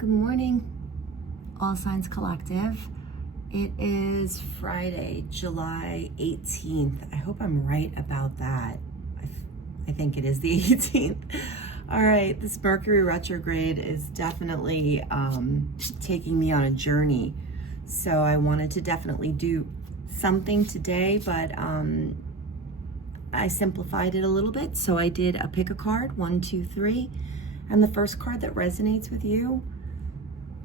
Good morning, All Signs Collective. It is Friday, July 18th. I hope I'm right about that. I think it is the 18th. All right, this Mercury retrograde is definitely taking me on a journey. So I wanted to definitely do something today, but I simplified it a little bit. So I did a pick a card, 1, 2, 3. And the first card that resonates with you,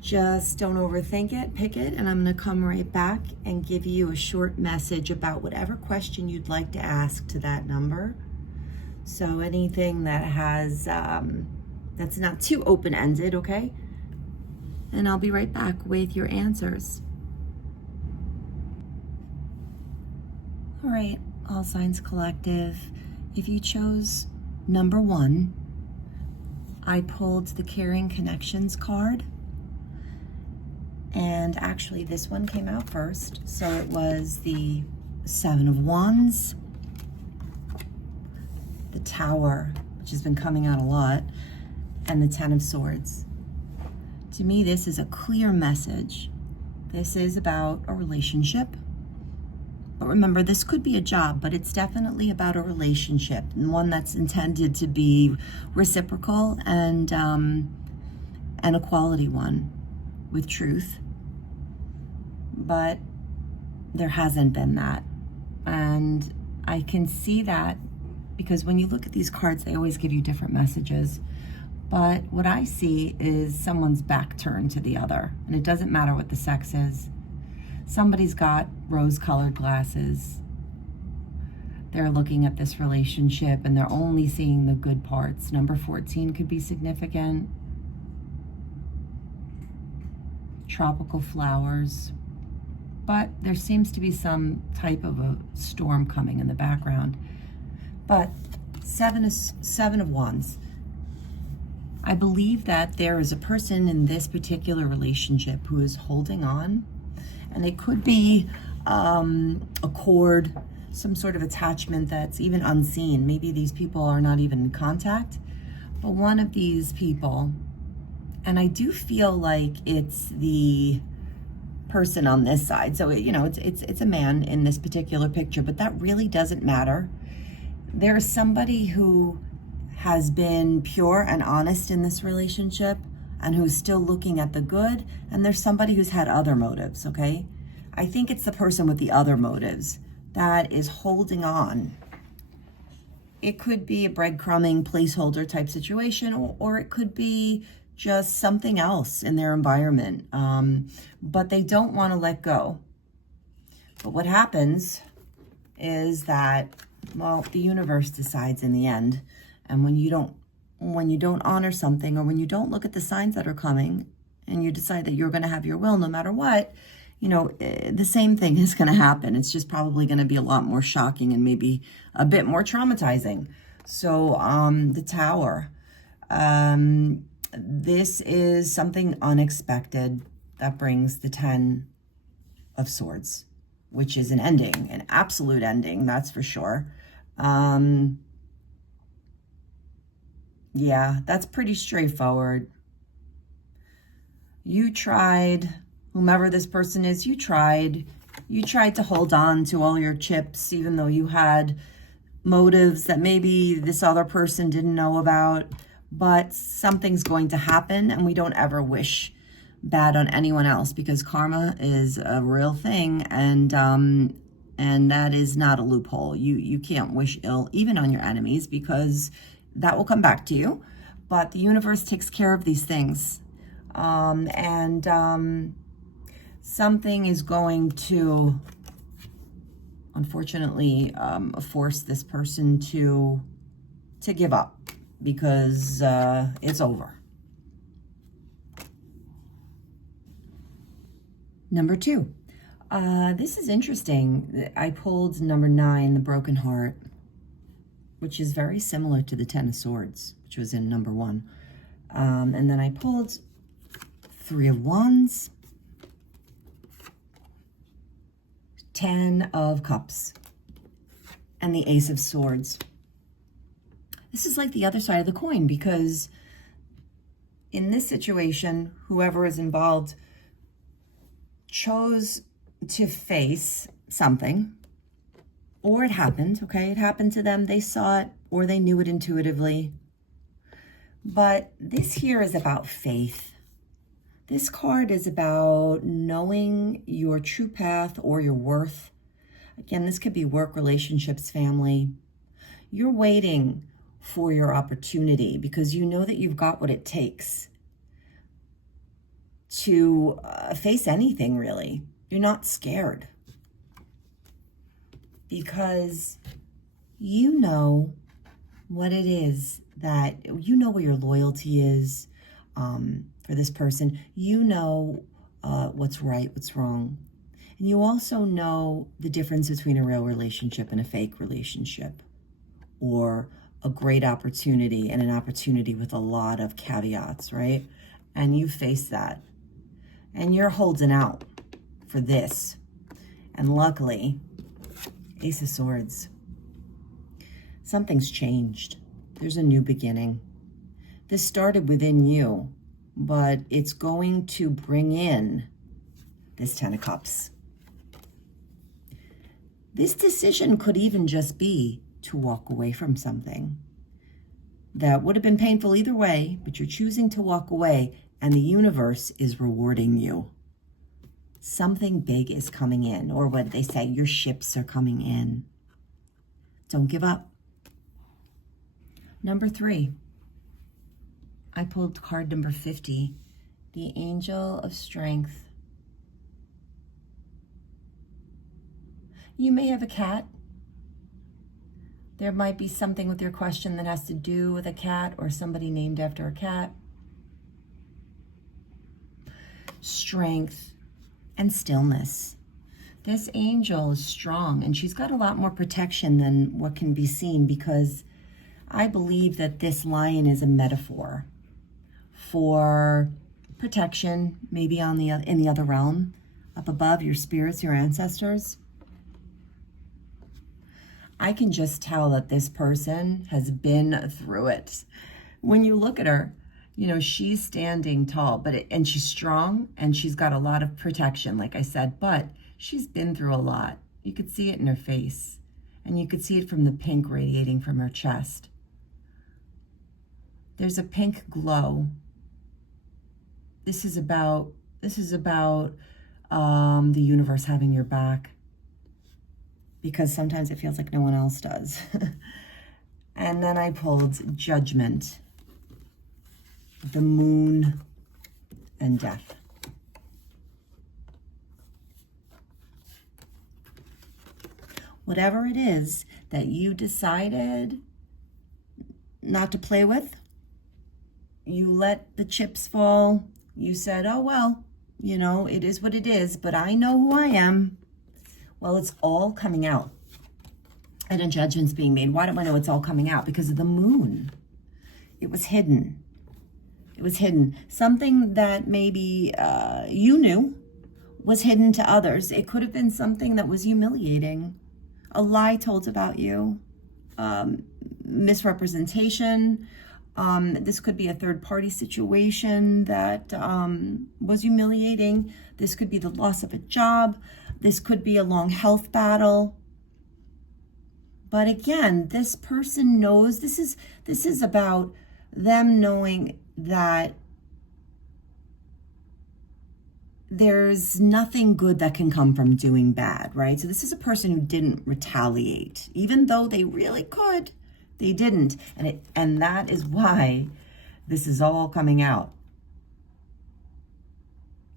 just don't overthink it, pick it, and I'm gonna come right back and give you a short message about whatever question you'd like to ask to that number. So anything that has, that's not too open-ended, okay? And I'll be right back with your answers. All right, All Signs Collective, if you chose number 1, I pulled the Caring Connections card. And actually this one came out first. So it was the 7 of Wands, the Tower, which has been coming out a lot, and the 10 of Swords. To me, this is a clear message. This is about a relationship. But remember, this could be a job, but it's definitely about a relationship, and one that's intended to be reciprocal and a quality one with truth. But there hasn't been that. And I can see that because when you look at these cards, they always give you different messages. But what I see is someone's back turned to the other. And it doesn't matter what the sex is. Somebody's got rose-colored glasses. They're looking at this relationship and they're only seeing the good parts. Number 14 could be significant. Tropical flowers. But there seems to be some type of a storm coming in the background. But seven of Wands. I believe that there is a person in this particular relationship who is holding on, and it could be a cord, some sort of attachment that's even unseen. Maybe these people are not even in contact, but one of these people, and I do feel like it's the person on this side. So, it's a man in this particular picture, but that really doesn't matter. There's somebody who has been pure and honest in this relationship and who's still looking at the good. And there's somebody who's had other motives, okay? I think it's the person with the other motives that is holding on. It could be a breadcrumbing placeholder type situation, or it could be just something else in their environment, but they don't want to let go. But what happens is that, well, the universe decides in the end. And when you don't honor something, or when you don't look at the signs that are coming, and you decide that you're going to have your will no matter what, the same thing is going to happen. It's just probably going to be a lot more shocking and maybe a bit more traumatizing. So the Tower. This is something unexpected that brings the 10 of Swords, which is an ending, an absolute ending, that's for sure. Yeah, that's pretty straightforward. You tried, whomever this person is, you tried to hold on to all your chips, even though you had motives that maybe this other person didn't know about. But something's going to happen, and we don't ever wish bad on anyone else, because karma is a real thing, and that is not a loophole. You can't wish ill even on your enemies, because that will come back to you. But the universe takes care of these things, something is going to, unfortunately, force this person to give up. Because it's over. Number 2. This is interesting. I pulled number 9, the Broken Heart, which is very similar to the 10 of Swords, which was in number 1. And then I pulled 3 of Wands, 10 of Cups, and the Ace of Swords. This is like the other side of the coin, because in this situation, whoever is involved chose to face something, or it happened, okay? It happened to them, they saw it, or they knew it intuitively. But this here is about faith. This card is about knowing your true path or your worth. Again, this could be work, relationships, family. You're waiting for your opportunity because you know that you've got what it takes to face anything, really. You're not scared because you know what it is that, you know where your loyalty is for this person. You know what's right, what's wrong. And you also know the difference between a real relationship and a fake relationship, or a great opportunity and an opportunity with a lot of caveats, right? And you face that. And you're holding out for this. And luckily, Ace of Swords. Something's changed. There's a new beginning. This started within you, but it's going to bring in this Ten of Cups. This decision could even just be to walk away from something that would have been painful either way, but you're choosing to walk away, and the universe is rewarding you. Something big is coming in, or what they say, your ships are coming in. Don't give up. Number 3, I pulled card number 50, the Angel of Strength. You may have a cat. There might be something with your question that has to do with a cat or somebody named after a cat. Strength and stillness. This angel is strong, and she's got a lot more protection than what can be seen, because I believe that this lion is a metaphor for protection, maybe in the other realm, up above, your spirits, your ancestors. I can just tell that this person has been through it. When you look at her, you know, she's standing tall, and she's strong, and she's got a lot of protection, like I said, but she's been through a lot. You could see it in her face, and you could see it from the pink radiating from her chest. There's a pink glow. This is about the universe having your back, because sometimes it feels like no one else does. And then I pulled Judgment, the Moon, and Death. Whatever it is that you decided not to play with, you let the chips fall. You said, oh, well, you know, it is what it is, but I know who I am. Well, it's all coming out. And a judgment's being made. Why do I know it's all coming out? Because of the moon. It was hidden. It was hidden. Something that maybe you knew was hidden to others. It could have been something that was humiliating. A lie told about you. Misrepresentation. This could be a third-party situation that was humiliating. This could be the loss of a job. This could be a long health battle. But again, this person knows, this is about them knowing that there's nothing good that can come from doing bad, right? So this is a person who didn't retaliate, even though they really could. They didn't, and that is why this is all coming out.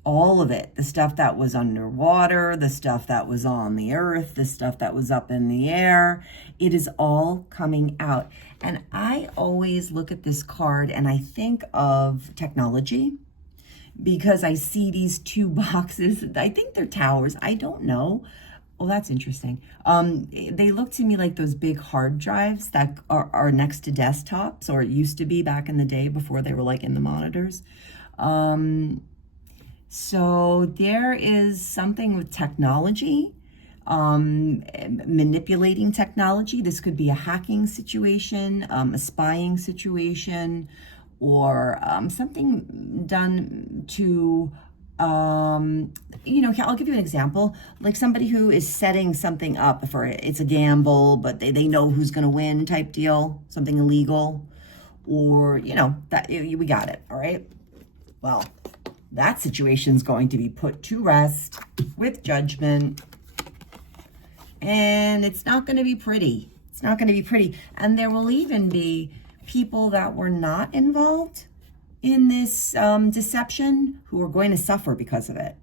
All of it, the stuff that was underwater, the stuff that was on the earth, the stuff that was up in the air, it is all coming out. And I always look at this card and I think of technology, because I see these 2 boxes. I think they're towers. I don't know. Well, that's interesting. They look to me like those big hard drives that are next to desktops, or it used to be back in the day before they were like in the monitors. So there is something with technology, manipulating technology. This could be a hacking situation, a spying situation, or something done to, I'll give you an example. Like somebody who is setting something up for it's a gamble, but they know who's going to win type deal, something illegal, or, that we got it. All right. Well, that situation is going to be put to rest with judgment, and it's not going to be pretty. It's not going to be pretty. And there will even be people that were not involved in this deception who are going to suffer because of it.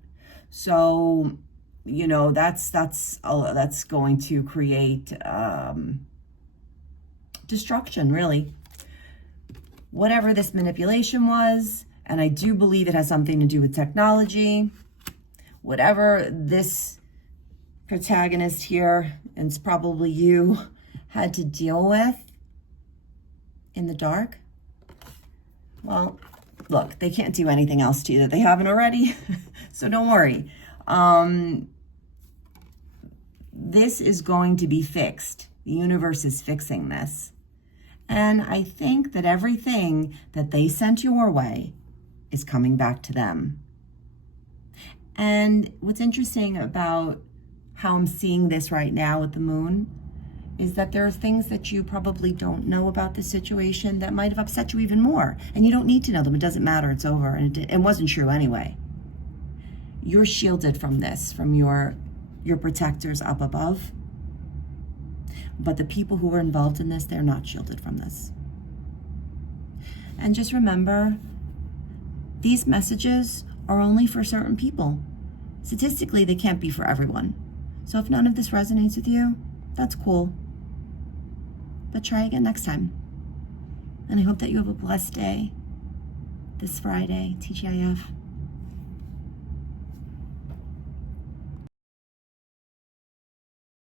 So, that's going to create destruction, really. Whatever this manipulation was, and I do believe it has something to do with technology, whatever this protagonist here, and it's probably you, had to deal with in the dark, well, look, they can't do anything else to you that they haven't already. So don't worry. This is going to be fixed. The universe is fixing this. And I think that everything that they sent your way is coming back to them. And what's interesting about how I'm seeing this right now with the moon is that there are things that you probably don't know about the situation that might have upset you even more. And you don't need to know them. It doesn't matter. It's over. And it wasn't true anyway. You're shielded from this, from your protectors up above. But the people who were involved in this, they're not shielded from this. And just remember, these messages are only for certain people. Statistically, they can't be for everyone. So if none of this resonates with you, that's cool. But try again next time. And I hope that you have a blessed day this Friday, TGIF.